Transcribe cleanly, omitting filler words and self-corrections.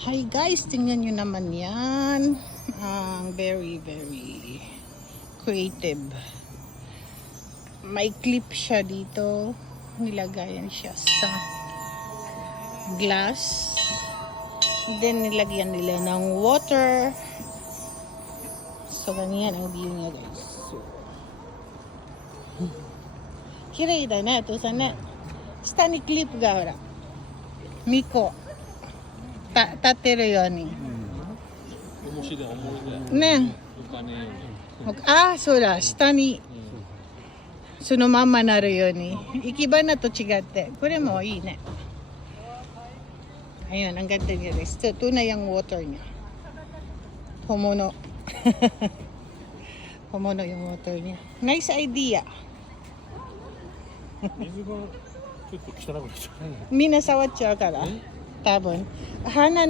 Hi guys, tingnan nyo naman yan. Ang very creative. May clip siya dito. Nilagayan siya sa glass. Then nilagyan nila ng water. So ganyan ang view niya guys. So, kirei da ne, to sa ne. 下にクリップがほら2個立ってるようにね。ああ、そうだ、下にそのままなるように。行き花と違ってこれもいいね。Ayun, ang ganda niya guys. Ito na yung water niya. Homono. Homono yung water niya. Nice idea. 水がちょっと汚くなっちゃう。みんな触っちゃうから多分。花